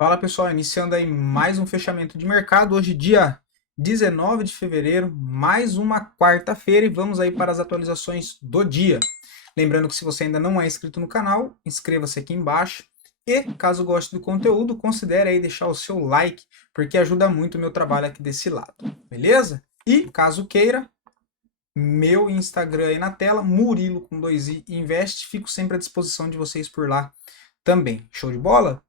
Fala pessoal, iniciando aí mais um fechamento de mercado. Hoje, dia 19 de fevereiro, mais uma quarta-feira e vamos aí para as atualizações do dia. Lembrando que se você ainda não é inscrito no canal, inscreva-se aqui embaixo. E caso goste do conteúdo, considere aí deixar o seu like, porque ajuda muito o meu trabalho aqui desse lado, beleza? E caso queira, meu Instagram aí na tela, Murilo com 2i Invest, fico sempre à disposição de vocês por lá também. Show de bola?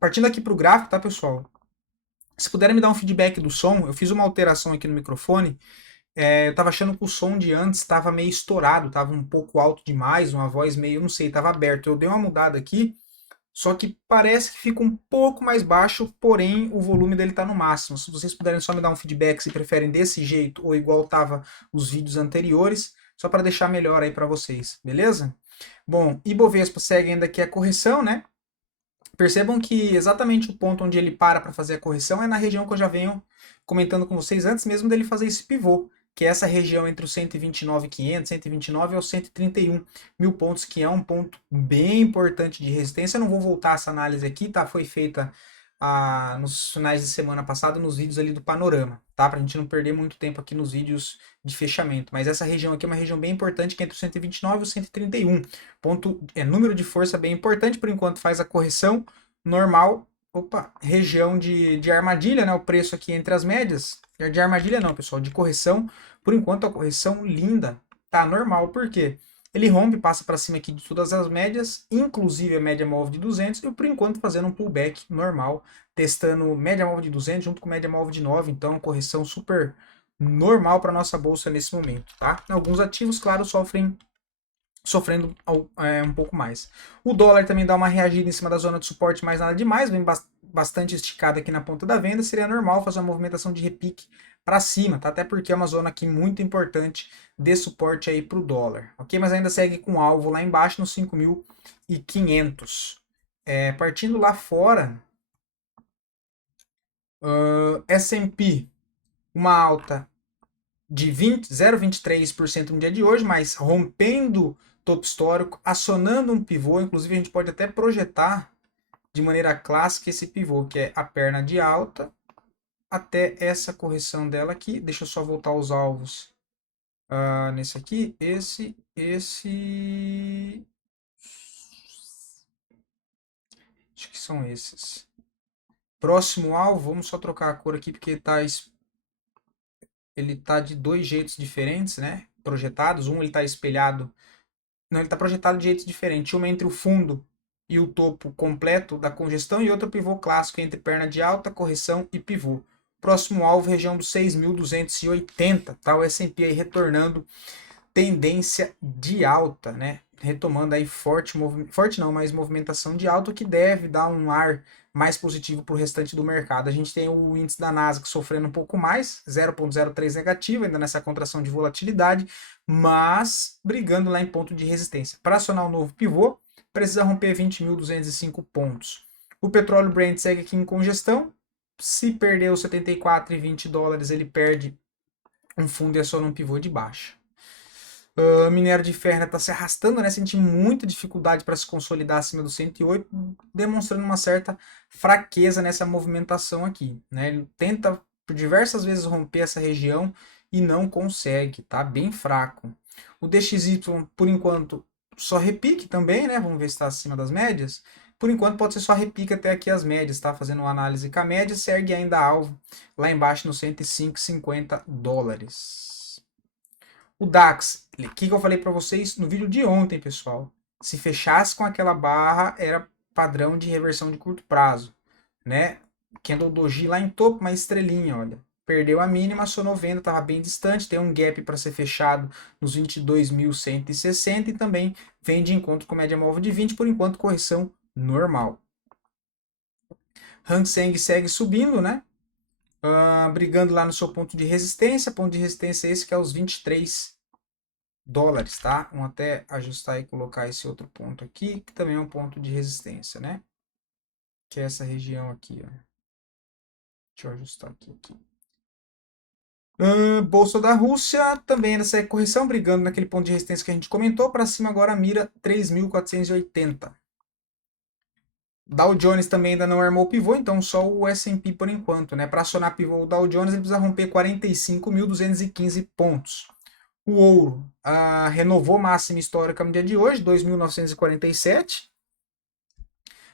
Partindo aqui para o gráfico, tá, pessoal? Se puderem me dar um feedback do som, eu fiz uma alteração aqui no microfone. Eu tava achando que o som de antes estava meio estourado, tava um pouco alto demais, uma voz meio, não sei, tava aberto. Eu dei uma mudada aqui, só que parece que fica um pouco mais baixo, porém o volume dele tá no máximo. Se vocês puderem só me dar um feedback se preferem desse jeito ou igual tava os vídeos anteriores, só para deixar melhor aí para vocês, beleza? Bom, Ibovespa segue ainda aqui a correção, né? Percebam que exatamente o ponto onde ele para fazer a correção é na região que eu já venho comentando com vocês antes mesmo dele fazer esse pivô, que é essa região entre os 129.500, 129 aos 131 mil pontos, que é um ponto bem importante de resistência. Eu não vou voltar essa análise aqui, tá? Foi feita nos finais de semana passado, nos vídeos ali do panorama, tá? Pra gente não perder muito tempo aqui nos vídeos de fechamento. Mas essa região aqui é uma região bem importante, que é entre o 129 e o 131. Ponto, número de força bem importante, por enquanto faz a correção normal. Opa, região de armadilha, né? O preço aqui entre as médias. De armadilha não, pessoal, de correção. Por enquanto a correção linda, tá normal, por quê? Ele rompe, passa para cima aqui de todas as médias, inclusive a média móvel de 200, e por enquanto fazendo um pullback normal, testando média móvel de 200 junto com média móvel de 9, então correção super normal para nossa bolsa nesse momento, tá? Alguns ativos, claro, sofrendo um pouco mais. O dólar também dá uma reagida em cima da zona de suporte, mas nada demais, vem bastante esticado aqui na ponta da venda, seria normal fazer uma movimentação de repique para cima, tá? Até porque é uma zona aqui muito importante de suporte aí para o dólar, ok? Mas ainda segue com alvo lá embaixo nos 5.500. Partindo lá fora, S&P, uma alta de 0,23% no dia de hoje, mas rompendo topo histórico, acionando um pivô, inclusive a gente pode até projetar de maneira clássica esse pivô, que é a perna de alta até essa correção dela aqui. Deixa eu só voltar aos alvos nesse aqui, acho que são esses. Próximo alvo, vamos só trocar a cor aqui porque ele tá de dois jeitos diferentes, né? Projetados. Um ele tá espelhado. Não, ele está projetado de jeitos diferentes. Uma entre o fundo e o topo completo da congestão e outro pivô clássico entre perna de alta, correção e pivô. Próximo alvo, região dos 6.280, tá? O S&P aí retornando tendência de alta, né? Retomando aí forte não, mas movimentação de alta, que deve dar um ar mais positivo para o restante do mercado. A gente tem o índice da Nasdaq sofrendo um pouco mais, 0,03 negativo, ainda nessa contração de volatilidade, mas brigando lá em ponto de resistência. Para acionar o novo pivô, precisa romper 20.205 pontos. O petróleo Brent segue aqui em congestão. Se perder os 74,20 dólares, ele perde um fundo e aciona um pivô de baixa. O minério de ferro está se arrastando, né? Sente muita dificuldade para se consolidar acima do 108, demonstrando uma certa fraqueza nessa movimentação aqui, né? Ele tenta por diversas vezes romper essa região e não consegue, tá? Bem fraco. O DXY, por enquanto, só repique também, né? Vamos ver se está acima das médias. Por enquanto pode ser só repique até aqui as médias, tá? Fazendo uma análise com a média, segue ainda alvo lá embaixo no 105,50 dólares. O DAX, o que eu falei para vocês no vídeo de ontem, pessoal? Se fechasse com aquela barra, era padrão de reversão de curto prazo, né? Candle Doji lá em topo, uma estrelinha, olha. Perdeu a mínima, acionou venda, estava bem distante, tem um gap para ser fechado nos 22.160 e também vem de encontro com média móvel de 20, por enquanto correção normal. Hang Seng segue subindo, né? Brigando lá no seu ponto de resistência. Ponto de resistência esse que é os 23 dólares, tá? Vamos até ajustar e colocar esse outro ponto aqui, que também é um ponto de resistência, né? Que é essa região aqui, ó. Deixa eu ajustar aqui. Bolsa da Rússia também nessa correção, brigando naquele ponto de resistência que a gente comentou. Para cima agora mira 3.480. Dow Jones também ainda não armou pivô, então só o S&P por enquanto, né? Para acionar pivô o Dow Jones, ele precisa romper 45.215 pontos. O ouro renovou máxima histórica no dia de hoje, 2.947.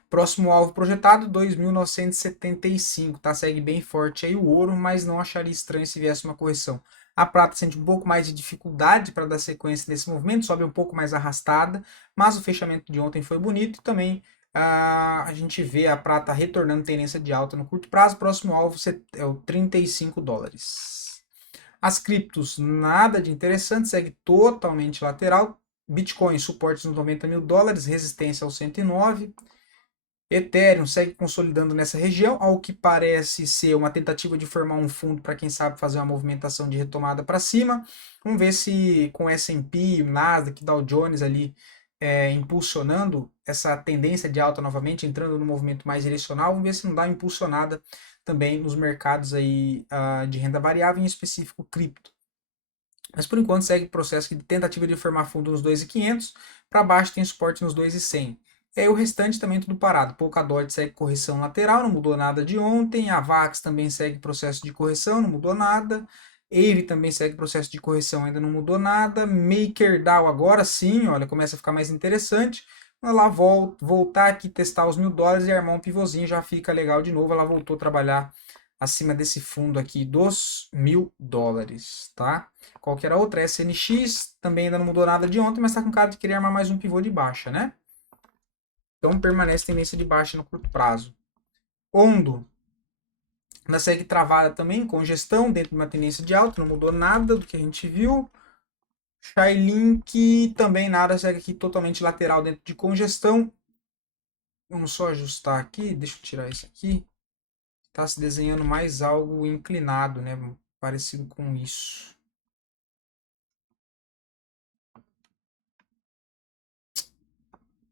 Próximo alvo projetado, 2.975, tá? Segue bem forte aí o ouro, mas não acharia estranho se viesse uma correção. A prata sente um pouco mais de dificuldade para dar sequência nesse movimento, sobe um pouco mais arrastada, mas o fechamento de ontem foi bonito e também a gente vê a prata retornando tendência de alta no curto prazo. Próximo alvo é o 35 dólares. As criptos, nada de interessante, segue totalmente lateral. Bitcoin, suporte nos 90 mil dólares, resistência aos 109. Ethereum segue consolidando nessa região, ao que parece ser uma tentativa de formar um fundo para quem sabe fazer uma movimentação de retomada para cima. Vamos ver se com o S&P, o Nasdaq, Dow Jones ali impulsionando essa tendência de alta novamente, entrando no movimento mais direcional, vamos ver se não dá uma impulsionada também nos mercados aí, de renda variável, em específico cripto. Mas por enquanto segue o processo de tentativa de formar fundo nos 2.500, para baixo tem suporte nos 2.100. E aí o restante também tudo parado. Polkadot segue correção lateral, não mudou nada de ontem. A VAX também segue processo de correção, não mudou nada. Aave também segue processo de correção, ainda não mudou nada. MakerDAO agora sim, olha, começa a ficar mais interessante. Ela voltar aqui, testar os 1.000 dólares e armar um pivôzinho, já fica legal de novo. Ela voltou a trabalhar acima desse fundo aqui dos 1.000 dólares, tá? Qualquer outra, SNX, também ainda não mudou nada de ontem, mas está com cara de querer armar mais um pivô de baixa, né? Então permanece tendência de baixa no curto prazo. Ondo ainda segue travada também, congestão dentro de uma tendência de alta, não mudou nada do que a gente viu. Chailink também nada, segue aqui totalmente lateral dentro de congestão. Vamos só ajustar aqui, deixa eu tirar isso aqui. Está se desenhando mais algo inclinado, né? Parecido com isso.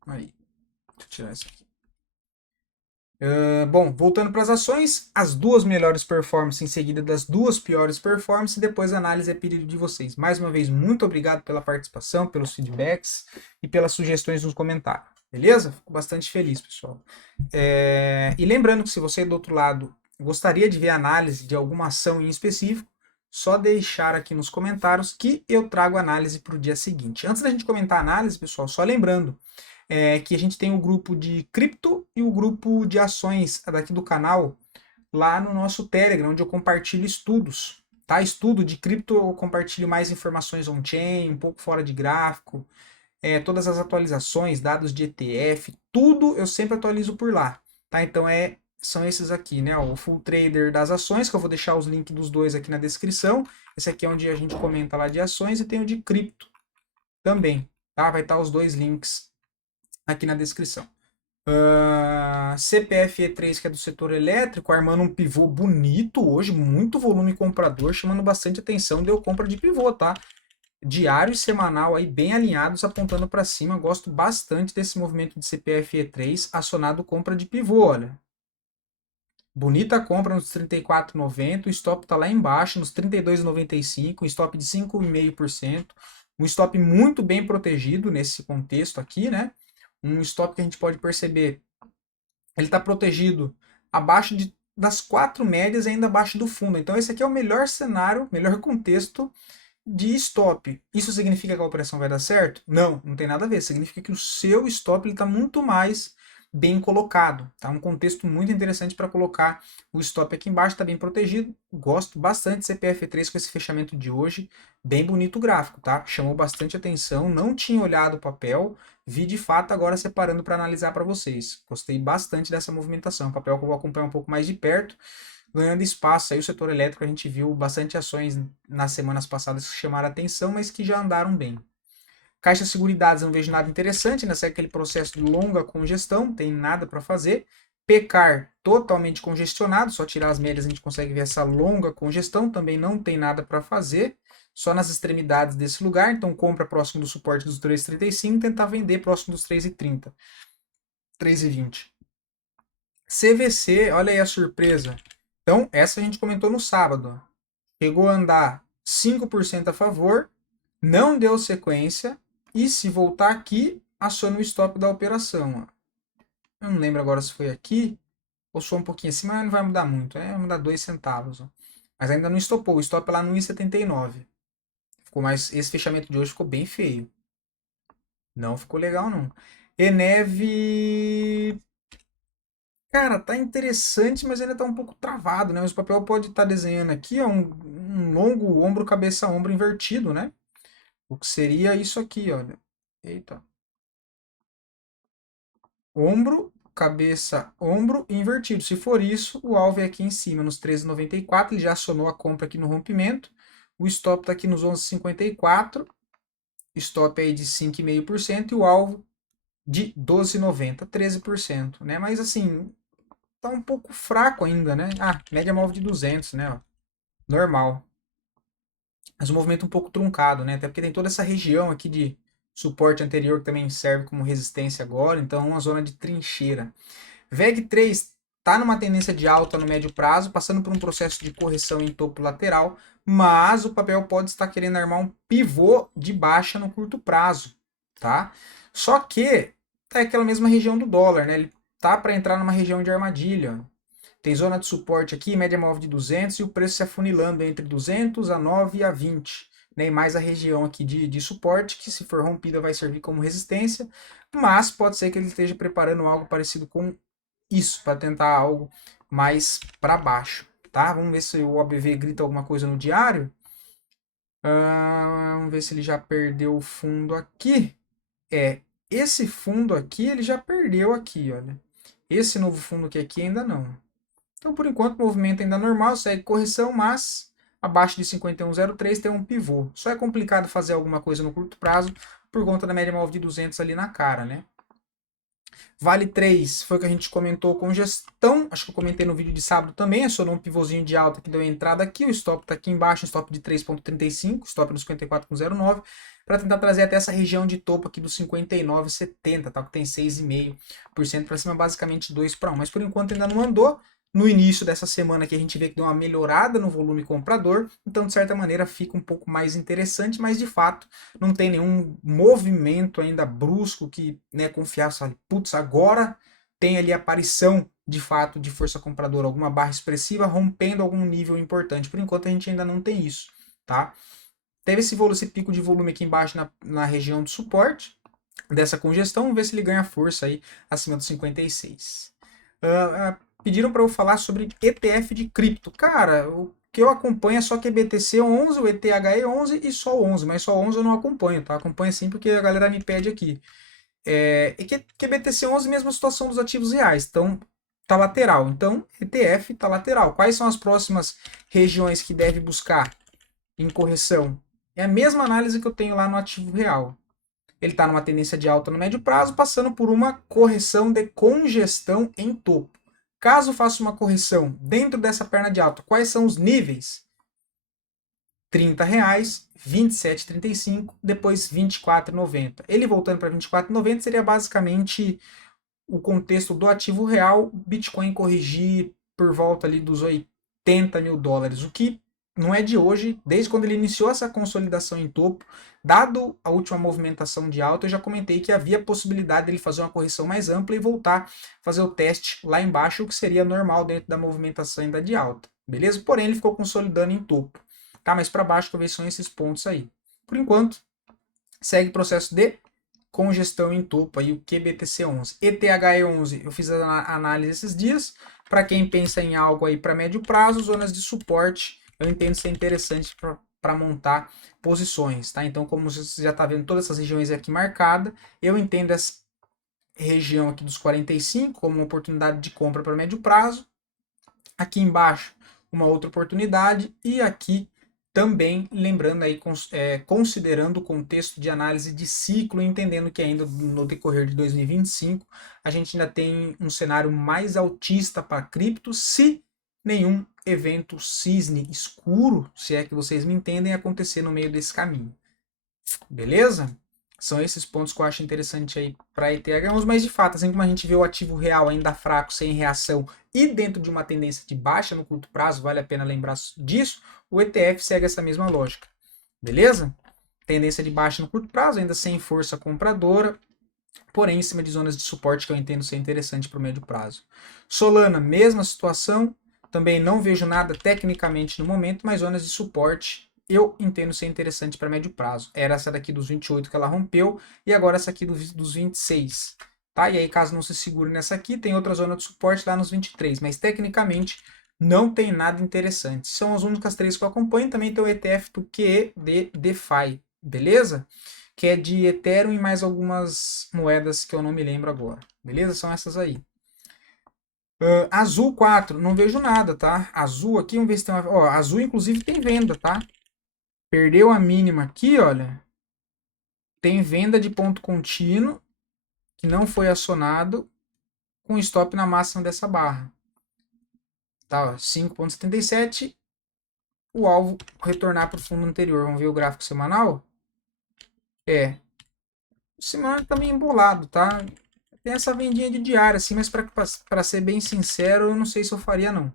Aí, deixa eu tirar isso aqui. Bom, voltando para as ações, as duas melhores performances em seguida das duas piores performances, e depois a análise é pedido de vocês. Mais uma vez, muito obrigado pela participação, pelos feedbacks e pelas sugestões nos comentários. Beleza? Fico bastante feliz, pessoal. E lembrando que se você do outro lado gostaria de ver análise de alguma ação em específico, só deixar aqui nos comentários que eu trago análise para o dia seguinte. Antes da gente comentar a análise, pessoal, só lembrando que a gente tem o grupo de cripto e o grupo de ações daqui do canal lá no nosso Telegram, onde eu compartilho estudos. Tá? Estudo de cripto, eu compartilho mais informações on-chain, um pouco fora de gráfico, todas as atualizações, dados de ETF, tudo eu sempre atualizo por lá. Tá? Então são esses aqui, né? O Full Trader das ações, que eu vou deixar os links dos dois aqui na descrição. Esse aqui é onde a gente comenta lá de ações, e tem o de cripto também. Tá? Vai estar os dois links aqui na descrição. CPF E3, que é do setor elétrico, armando um pivô bonito hoje, muito volume comprador, chamando bastante atenção, deu compra de pivô, tá? Diário e semanal aí bem alinhados, apontando para cima. Gosto bastante desse movimento de CPF E3 acionado compra de pivô, olha. Bonita compra nos 34,90, o stop está lá embaixo nos 32,95, um stop de 5,5%, um stop muito bem protegido nesse contexto aqui, né? Um stop que a gente pode perceber, ele está protegido abaixo das 4 médias e ainda abaixo do fundo. Então esse aqui é o melhor cenário, melhor contexto de stop. Isso significa que a operação vai dar certo? Não, não tem nada a ver. Significa que o seu stop está muito mais bem colocado. Tá? Um contexto muito interessante para colocar o stop aqui embaixo, está bem protegido. Gosto bastante de CPF3 com esse fechamento de hoje. Bem bonito o gráfico, tá? Chamou bastante atenção. Não tinha olhado o papel. Vi de fato agora separando para analisar para vocês. Gostei bastante dessa movimentação. O papel que eu vou acompanhar um pouco mais de perto, ganhando espaço. Aí o setor elétrico a gente viu bastante ações nas semanas passadas que chamaram atenção, mas que já andaram bem. Caixa Seguridades, não vejo nada interessante, né? Segue aquele processo de longa congestão, não tem nada para fazer. Pecar, totalmente congestionado, só tirar as médias a gente consegue ver essa longa congestão, também não tem nada para fazer, só nas extremidades desse lugar, então compra próximo do suporte dos 3,35, tentar vender próximo dos 3,30, 3,20. CVC, olha aí a surpresa. Então, essa a gente comentou no sábado. Chegou a andar 5% a favor, não deu sequência, e se voltar aqui, aciona o stop da operação. Eu não lembro agora se foi aqui ou se foi um pouquinho acima, mas não vai mudar muito, vai mudar 2 centavos. Ó. Mas ainda não estopou, o stop é lá no 1,79. Ficou mais, esse fechamento de hoje ficou bem feio. Não ficou legal, não. Eneve. Cara, tá interessante, mas ainda tá um pouco travado, né? Mas o papel pode estar desenhando aqui ó, um longo ombro, cabeça, ombro invertido, né? O que seria isso aqui, olha. Eita. Ombro, cabeça, ombro e invertido. Se for isso, o alvo é aqui em cima, nos 13,94. Ele já acionou a compra aqui no rompimento. O stop tá aqui nos 11,54. Stop aí de 5,5% e o alvo de 12,90, 13%, né? Mas assim, tá um pouco fraco ainda, né? Ah, média móvel de 200, né? Ó, normal. Mas um movimento um pouco truncado, né? Até porque tem toda essa região aqui de suporte anterior que também serve como resistência agora, então uma zona de trincheira. VEG3 está numa tendência de alta no médio prazo, passando por um processo de correção em topo lateral, mas o papel pode estar querendo armar um pivô de baixa no curto prazo, tá? Só que é aquela mesma região do dólar, né? Ele tá para entrar numa região de armadilha. Tem zona de suporte aqui, média móvel de 200 e o preço se afunilando entre 200 a 9 e a 20. Né? E mais a região aqui de suporte, que se for rompida vai servir como resistência, mas pode ser que ele esteja preparando algo parecido com isso, para tentar algo mais para baixo. Tá? Vamos ver se o OBV grita alguma coisa no diário. Vamos ver se ele já perdeu o fundo aqui. Esse fundo aqui ele já perdeu aqui, olha. Esse novo fundo aqui ainda não. Então, por enquanto, o movimento ainda normal, segue correção, mas abaixo de 51,03 tem um pivô. Só é complicado fazer alguma coisa no curto prazo por conta da média móvel de 200 ali na cara, né? Vale 3 foi o que a gente comentou com gestão. Acho que eu comentei no vídeo de sábado também. Acionou um pivôzinho de alta que deu entrada aqui. O stop está aqui embaixo, um stop de 3,35, stop no 54,09, para tentar trazer até essa região de topo aqui dos 59,70, tá? Que tem 6,5% para cima, basicamente 2 para 1. Mas por enquanto ainda não andou. No início dessa semana que a gente vê que deu uma melhorada no volume comprador, então de certa maneira fica um pouco mais interessante, mas de fato não tem nenhum movimento ainda brusco que, né, confiar, sabe, putz, agora tem ali a aparição de fato de força compradora, alguma barra expressiva rompendo algum nível importante. Por enquanto a gente ainda não tem isso, tá? Teve esse pico de volume aqui embaixo na região de suporte dessa congestão, vamos ver se ele ganha força aí acima dos 56. Pediram para eu falar sobre ETF de cripto. Cara, o que eu acompanho é só QBTC 11, o ETHE 11 e só o 11, mas só o 11 eu não acompanho, tá? Acompanho sim porque a galera me pede aqui. E QBTC 11, mesma situação dos ativos reais, então tá lateral. Então, ETF tá lateral. Quais são as próximas regiões que deve buscar em correção? É a mesma análise que eu tenho lá no ativo real. Ele está numa tendência de alta no médio prazo, passando por uma correção de congestão em topo. Caso faça uma correção dentro dessa perna de alta, quais são os níveis? R$30, 27,35, depois 24,90. Ele voltando para 24,90 seria basicamente o contexto do ativo real, Bitcoin corrigir por volta ali dos 80 mil dólares, o que não é de hoje, desde quando ele iniciou essa consolidação em topo, dado a última movimentação de alta, eu já comentei que havia possibilidade dele fazer uma correção mais ampla e voltar a fazer o teste lá embaixo, o que seria normal dentro da movimentação ainda de alta, beleza? Porém, ele ficou consolidando em topo, tá? Mas para baixo, talvez são esses pontos aí. Por enquanto, segue o processo de congestão em topo, aí o QBTC11. ETHE11, eu fiz a análise esses dias. Para quem pensa em algo aí para médio prazo, zonas de suporte, eu entendo ser interessante para montar posições, tá? Então, como você já está vendo todas essas regiões aqui marcadas, eu entendo essa região aqui dos 45 como uma oportunidade de compra para médio prazo. Aqui embaixo, uma outra oportunidade e aqui também lembrando aí, considerando o contexto de análise de ciclo, entendendo que ainda no decorrer de 2025 a gente ainda tem um cenário mais altista para cripto, se nenhum evento cisne escuro, se é que vocês me entendem, acontecer no meio desse caminho. Beleza? São esses pontos que eu acho interessante aí para ETH11, mas de fato, assim como a gente vê o ativo real ainda fraco, sem reação e dentro de uma tendência de baixa no curto prazo, vale a pena lembrar disso, o ETF segue essa mesma lógica. Beleza? Tendência de baixa no curto prazo, ainda sem força compradora, porém em cima de zonas de suporte que eu entendo ser interessante para o médio prazo. Solana, mesma situação, também não vejo nada tecnicamente no momento, mas zonas de suporte eu entendo ser interessante para médio prazo. Era essa daqui dos 28 que ela rompeu e agora essa aqui dos 26. Tá? E aí, caso não se segure nessa aqui, tem outra zona de suporte lá nos 23, mas tecnicamente não tem nada interessante. São as únicas três que eu acompanho. Também tem o ETF do QE de DeFi, beleza? Que é de Ethereum e mais algumas moedas que eu não me lembro agora. Beleza? São essas aí. Azul 4, não vejo nada, tá? Azul aqui, vamos ver se tem uma... Ó, Azul inclusive tem venda, tá? Perdeu a mínima aqui, olha. Tem venda de ponto contínuo, que não foi acionado, com stop na máxima dessa barra. Tá, 5,77. O alvo retornar para o fundo anterior. Vamos ver o gráfico semanal? O semanal tá meio embolado, tá? Tem essa vendinha de diária, assim, mas para ser bem sincero, eu não sei se eu faria, não.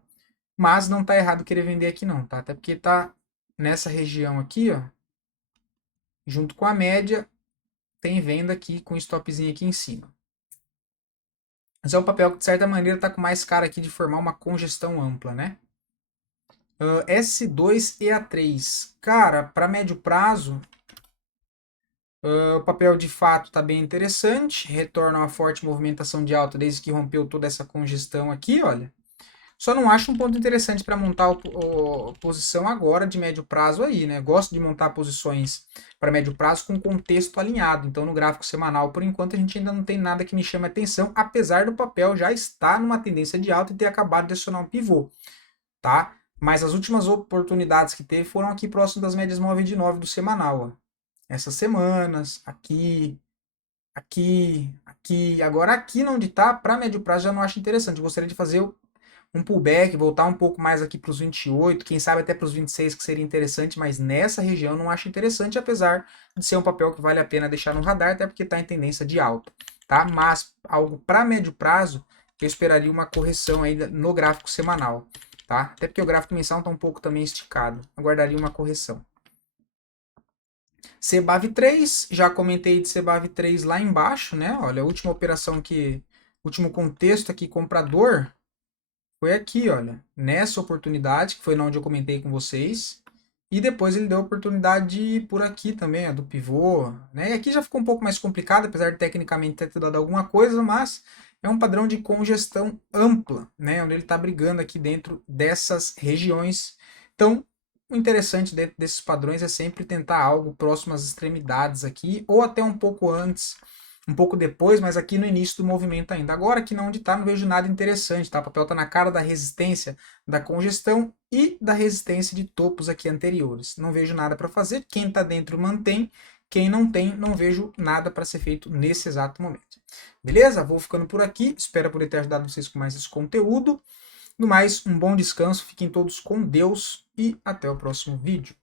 Mas não tá errado querer vender aqui, não, tá? Até porque tá nessa região aqui, ó. Junto com a média, tem venda aqui com stopzinho aqui em cima. Mas é um papel que, de certa maneira, tá com mais cara aqui de formar uma congestão ampla, né? S2 e A3. Cara, para médio prazo, o papel de fato está bem interessante. Retorna uma forte movimentação de alta desde que rompeu toda essa congestão aqui, olha. Só não acho um ponto interessante para montar posição agora de médio prazo aí, né? Gosto de montar posições para médio prazo com contexto alinhado. Então, no gráfico semanal, por enquanto, a gente ainda não tem nada que me chame a atenção, apesar do papel já estar numa tendência de alta e ter acabado de acionar um pivô, tá? Mas as últimas oportunidades que teve foram aqui próximo das médias móveis de 9 do semanal, ó. Essas semanas, aqui, aqui, aqui. Agora, aqui onde está, para médio prazo, já não acho interessante. Eu gostaria de fazer um pullback, voltar um pouco mais aqui para os 28, quem sabe até para os 26, que seria interessante, mas nessa região não acho interessante, apesar de ser um papel que vale a pena deixar no radar, até porque está em tendência de alta, tá? Mas algo para médio prazo, eu esperaria uma correção aí no gráfico semanal, tá? Até porque o gráfico mensal está um pouco também esticado, aguardaria uma correção. CBAV 3, já comentei de CBAV 3 lá embaixo, né? Olha, a última operação que, último contexto aqui, comprador, foi aqui, olha, nessa oportunidade, que foi onde eu comentei com vocês. E depois ele deu a oportunidade por aqui também, a do pivô, né? E aqui já ficou um pouco mais complicado, apesar de tecnicamente ter dado alguma coisa, mas é um padrão de congestão ampla, né? Onde ele está brigando aqui dentro dessas regiões. Então, o interessante dentro desses padrões é sempre tentar algo próximo às extremidades aqui, ou até um pouco antes, um pouco depois, mas aqui no início do movimento ainda. Agora aqui não onde está, não vejo nada interessante, tá? O papel está na cara da resistência, da congestão e da resistência de topos aqui anteriores. Não vejo nada para fazer, quem está dentro mantém, quem não tem, não vejo nada para ser feito nesse exato momento. Beleza? Vou ficando por aqui, espero poder ter ajudado vocês com mais esse conteúdo. No mais, um bom descanso, fiquem todos com Deus e até o próximo vídeo.